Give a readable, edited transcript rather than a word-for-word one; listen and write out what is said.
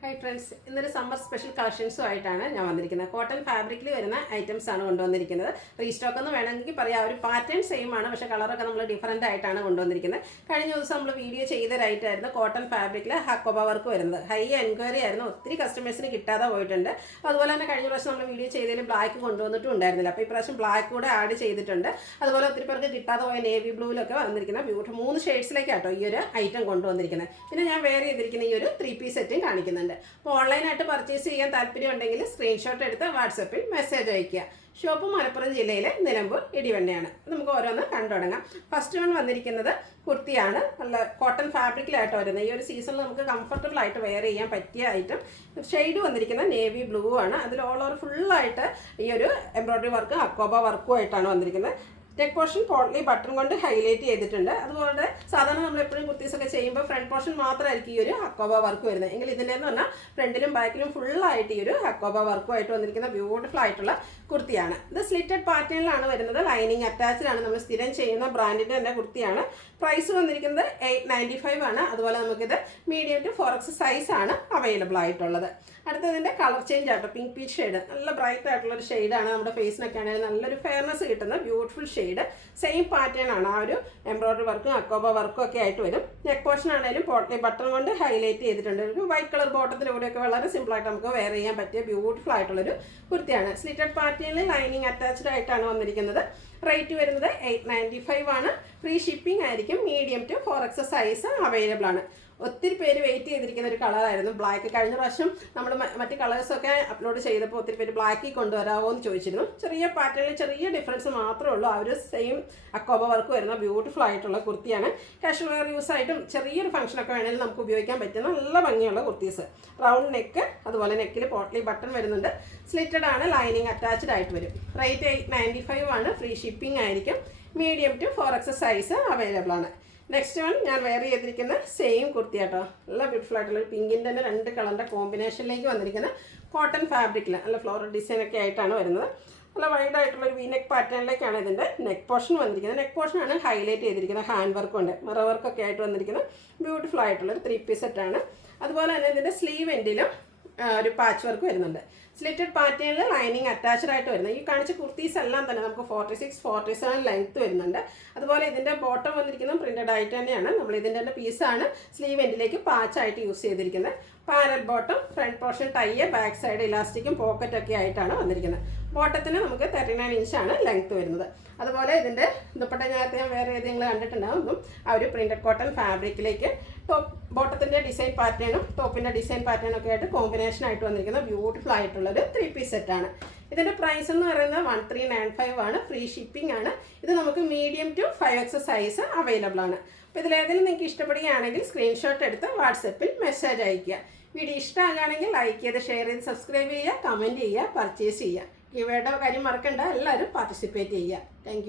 Hi friends, ഇന്നൊരു summer special കളക്ഷൻസുമായിട്ടാണ് ഞാൻ വന്നിരിക്കുന്നത്. കോട്ടൺ ഫാബ്രിക്കിൽ വരുന്ന ഐറ്റംസ് ആണ് കൊണ്ടുവന്നിരിക്കുന്നത്. റീസ്റ്റോക്ക് എന്ന് വേണമെങ്കിൽ പറയാം, ഒരു പാറ്റേൺ സെയിം ആണ്, പക്ഷേ കളറൊക്കെ നമ്മൾ ഡിഫറൻറ്റ് ആയിട്ടാണ് കൊണ്ടുവന്നിരിക്കുന്നത്. കഴിഞ്ഞ ദിവസം നമ്മൾ വീഡിയോ ചെയ്തൊരൈറ്റായിരുന്നു കോട്ടൺ ഫാബ്രിക്കിൽ ഹക്കോബ വർക്ക് വരുന്നത്. ഹൈ എൻക്വയറി ആയിരുന്നു, ഒത്തിരി കസ്റ്റമേഴ്സിന് കിട്ടാതെ പോയിട്ടുണ്ട്. അതുപോലെ തന്നെ കഴിഞ്ഞ പ്രാവശ്യം നമ്മൾ വീഡിയോ ചെയ്തതിൽ ബ്ലാക്ക് കൊണ്ടുവന്നിട്ടും ഉണ്ടായിരുന്നില്ല. അപ്പോൾ ഈ പ്രാവശ്യം ബ്ലാക്ക് കൂടെ ആഡ് ചെയ്തിട്ടുണ്ട്. അതുപോലെ ഒത്തിരി പേർക്ക് കിട്ടാതെ പോയ നേവി ബ്ലൂവിലൊക്കെ വന്നിരിക്കുന്ന ബ്യൂട്ടിഫുൾ 3 ഷെയ്ഡ്സിലേക്കാട്ടോ ഈ ഒരു ഐറ്റം കൊണ്ടുവന്നിരിക്കുന്നത്. പിന്നെ ഞാൻ വേറെ ചെയ്തിരിക്കുന്ന ഈ ഒരു 3 പീസ് സെറ്റും കാണിക്കുന്നുണ്ട്. അപ്പോൾ ഓൺലൈനായിട്ട് പർച്ചേസ് ചെയ്യാൻ താല്പര്യമുണ്ടെങ്കിൽ സ്ക്രീൻഷോട്ട് എടുത്ത് വാട്സപ്പിൽ മെസ്സേജ് അയയ്ക്കുക. ഷോപ്പ് മലപ്പുറം ജില്ലയിലെ നിലമ്പൂർ ഇടിവണ്ണയാണ്. നമുക്ക് ഓരോന്ന് കണ്ടു തുടങ്ങാം. ഫസ്റ്റ് വൺ വന്നിരിക്കുന്നത് കുർത്തിയാണ്. നല്ല കോട്ടൺ ഫാബ്രിക്കിലായിട്ട് വരുന്നത്. ഈ ഒരു സീസണിൽ നമുക്ക് കംഫർട്ടബിൾ ആയിട്ട് വെയർ ചെയ്യാൻ പറ്റിയ ഐറ്റം. ഷെയ്ഡ് വന്നിരിക്കുന്നത് നേവി ബ്ലൂ ആണ്. അതിൽ ഓൾ ഓവർ ഫുള്ളായിട്ട് ഈ ഒരു എംബ്രോയ്ഡറി വർക്ക് ഹക്കോബ വർക്കും ആയിട്ടാണ് വന്നിരിക്കുന്നത്. നെക്ക് പോർഷൻ പോട്ട്ലി ബട്ടൺ കൊണ്ട് ഹൈലൈറ്റ് ചെയ്തിട്ടുണ്ട്. അതുപോലെ സാധാരണ നമ്മൾ എപ്പോഴും കുർത്തീസൊക്കെ ചെയ്യുമ്പോൾ ഫ്രണ്ട് പോർഷൻ മാത്രമായിരിക്കും ഈ ഒരു ഹക്കോബ വർക്ക് വരുന്നത്. എങ്കിൽ ഇതിൻ്റെ എന്ന് പറഞ്ഞാൽ ഫ്രണ്ടിലും ബാക്കിലും ഫുള്ളായിട്ട് ഈ ഒരു ഹക്കോബ വർക്കുമായിട്ട് വന്നിരിക്കുന്ന ബ്യൂട്ടിഫുൾ ആയിട്ടുള്ള കുർത്തിയാണ്. ഇത് സ്ലിറ്റഡ് പാറ്റേണിലാണ് വരുന്നത്. ലൈനിങ് അറ്റാച്ച്ഡ് ആണ്. നമ്മൾ സ്ഥിരം ചെയ്യുന്ന ബ്രാൻഡിൻ്റെ തന്നെ കുർത്തിയാണ്. പ്രൈസ് വന്നിരിക്കുന്നത് 895 ആണ്. അതുപോലെ നമുക്കിത് മീഡിയം ടു 4X സൈസാണ് അവൈലബിൾ ആയിട്ടുള്ളത്. അടുത്തതിൻ്റെ കളർ ചേഞ്ച് ആട്ടോ, പിങ്ക് പീച്ച് ഷെയ്ഡ്. നല്ല ബ്രൈറ്റ് ആയിട്ടുള്ളൊരു ഷെയ്ഡാണ്. നമ്മുടെ ഫേസിനൊക്കെ ആണെങ്കിൽ നല്ലൊരു ഫെയർനെസ് കിട്ടുന്ന ബ്യൂട്ടിഫുൾ ഷെയ്ഡ്. സെയിം പാറ്റേൺ ആണ്. ആ ഒരു എംബ്രോയ്ഡറി വർക്കും അക്കോബ വർക്കും ഒക്കെ ആയിട്ട് വരും. നെക്ക് പോർഷൻ ആണെങ്കിലും പോട്ട്ലി ബട്ടൺ കൊണ്ട് ഹൈലൈറ്റ് ചെയ്തിട്ടുണ്ട്. ഒരു വൈറ്റ് കളർ ബോട്ടത്തിലൂടെയൊക്കെ വളരെ സിമ്പിളായിട്ട് നമുക്ക് വെയർ ചെയ്യാൻ പറ്റിയ ബ്യൂട്ടിഫുൾ ആയിട്ടുള്ളൊരു കുർത്തിയാണ്. സ്ലിറ്റഡ് പാറ്റേണിൽ ലൈനിങ് അറ്റാച്ച്ഡ് ആയിട്ടാണ് വന്നിരിക്കുന്നത്. റേറ്റ് വരുന്നത് 895 ആണ്. ഫ്രീ ഷിപ്പിംഗ് ആയിരിക്കും. Medium to 4X size available ആണ്. ഒത്തിരി പേര് വെയിറ്റ് ചെയ്തിരിക്കുന്ന ഒരു കളറായിരുന്നു ബ്ലാക്ക്. കഴിഞ്ഞ പ്രാവശ്യം നമ്മൾ മറ്റ് കളേഴ്സൊക്കെ അപ്ലോഡ് ചെയ്തപ്പോൾ ഒത്തിരി പേര് ബ്ലാക്കിൽ കൊണ്ടുവരാമോ എന്ന് ചോദിച്ചിരുന്നു. ചെറിയ പാറ്റേണിൽ ചെറിയ ഡിഫറൻസ് മാത്രമേ ഉള്ളൂ. ആ ഒരു സെയിം അക്കോബ വർക്ക് വരുന്ന ബ്യൂട്ടിഫുൾ ആയിട്ടുള്ള കുർത്തിയാണ്. കാഷ്വൽ വെയർ യൂസ് ആയിട്ടും ചെറിയൊരു ഫംഗ്ഷനൊക്കെ വേണമെങ്കിൽ നമുക്ക് ഉപയോഗിക്കാൻ പറ്റുന്ന നല്ല ഭംഗിയുള്ള കുർത്തീസ്. റൗണ്ട് നെക്ക്, അതുപോലെ നെക്കിൽ പോട്ട്ലി ബട്ടൺ വരുന്നുണ്ട്. സ്ലിറ്റഡ് ആണ്. ലൈനിങ് അറ്റാച്ച്ഡ് ആയിട്ട് വരും. റേറ്റ് 895 ആണ്. ഫ്രീ ഷിപ്പിംഗ് ആയിരിക്കും. Medium to 4X size available ആണ്. നെക്സ്റ്റ് വൺ ഞാൻ വെയർ ചെയ്തിരിക്കുന്ന സെയിം കുർത്തി കേട്ടോ. നല്ല ബ്യൂട്ടിഫുൾ ആയിട്ടുള്ള ഒരു പിങ്കിൻ്റെ തന്നെ 2 കളറിൻ്റെ കോമ്പിനേഷനിലേക്ക് വന്നിരിക്കുന്ന കോട്ടൺ ഫാബ്രിക്കിൽ നല്ല ഫ്ലോറൽ ഡിസൈനൊക്കെ ആയിട്ടാണ് വരുന്നത്. നല്ല വൈഡ് ആയിട്ടുള്ള ഒരു വി നെക്ക് പാറ്റേണിലേക്കാണ് ഇതിൻ്റെ നെക്ക് പോർഷൻ വന്നിരിക്കുന്നത്. നെക്ക് പോർഷനാണ് ഹൈലൈറ്റ് ചെയ്തിരിക്കുന്നത്. ഹാൻഡ് വർക്കും ഉണ്ട്, മിറർ വർക്കൊക്കെ ആയിട്ട് വന്നിരിക്കുന്ന ബ്യൂട്ടിഫുൾ ആയിട്ടുള്ളൊരു 3 പീസ് സെറ്റാണ്. അതുപോലെ തന്നെ ഇതിൻ്റെ സ്ലീവ് എൻഡിലും ഒരു പാച്ച് വർക്ക് വരുന്നുണ്ട്. സ്ലിറ്റഡ് പാറ്റേണിൽ ലൈനിങ് അറ്റാച്ച്ഡ് ആയിട്ട് വരുന്നത്. ഈ കാണിച്ച കുർത്തീസ് എല്ലാം തന്നെ നമുക്ക് 46, 47 ലെങ്ത്ത് വരുന്നുണ്ട്. അതുപോലെ ഇതിൻ്റെ ബോട്ടം വന്നിരിക്കുന്നത് പ്രിൻറ്റഡ് ആയിട്ട് തന്നെയാണ്. നമ്മൾ ഇതിൻ്റെ തന്നെ പീസാണ് സ്ലീവ് എൻഡിലേക്ക് പാച്ചായിട്ട് യൂസ് ചെയ്തിരിക്കുന്നത്. പാരൽ ബോട്ടം, ഫ്രണ്ട് പോർഷൻ ടൈയെ, ബാക്ക് സൈഡ് ഇലാസ്റ്റിക്കും പോക്കറ്റൊക്കെ ആയിട്ടാണ് വന്നിരിക്കുന്നത്. ബോട്ടത്തിന് നമുക്ക് 39 ഇഞ്ചാണ് ലെങ്ത്ത് വരുന്നത്. അതുപോലെ ഇതിൻ്റെ ദുപ്പട്ട നേരത്തെ ഞാൻ വേറെ ഏതെങ്കിലും കണ്ടിട്ടുണ്ടാകും. ആ ഒരു പ്രിൻറ്റഡ് കോട്ടൺ ഫാബ്രിക്കിലേക്ക് ടോപ്പ് ബോട്ടത്തിൻ്റെ ഡിസൈൻ പാറ്റേണും ടോപ്പിൻ്റെ ഡിസൈൻ പാറ്റേണും ഒക്കെ ആയിട്ട് കോമ്പിനേഷൻ ആയിട്ട് വന്നിരിക്കുന്ന ബ്യൂട്ടിഫുൾ ആയിട്ടുള്ളൊരു 3 പീസ് സെറ്റാണ്. ഇതിൻ്റെ പ്രൈസ് എന്ന് പറയുന്നത് 1395 ആണ്. ഫ്രീ ഷിപ്പിംഗ് ആണ്. ഇത് നമുക്ക് medium to 5X size available ആണ്. അപ്പോൾ ഇതിലേതെങ്കിലും നിങ്ങൾക്ക് ഇഷ്ടപ്പെടുകയാണെങ്കിൽ സ്ക്രീൻഷോട്ട് എടുത്ത് വാട്സപ്പിൽ മെസ്സേജ് അയയ്ക്കുക. വീഡിയോ ഇഷ്ടമാകുകയാണെങ്കിൽ ലൈക്ക് ചെയ്ത് ഷെയർ ചെയ്ത് സബ്സ്ക്രൈബ് ചെയ്യുക, കമൻറ്റ് ചെയ്യുക, പർച്ചേസ് ചെയ്യുക. ഇവയുടെ കാര്യം മറക്കണ്ട, എല്ലാവരും പാർട്ടിസിപ്പേറ്റ് ചെയ്യുക. താങ്ക്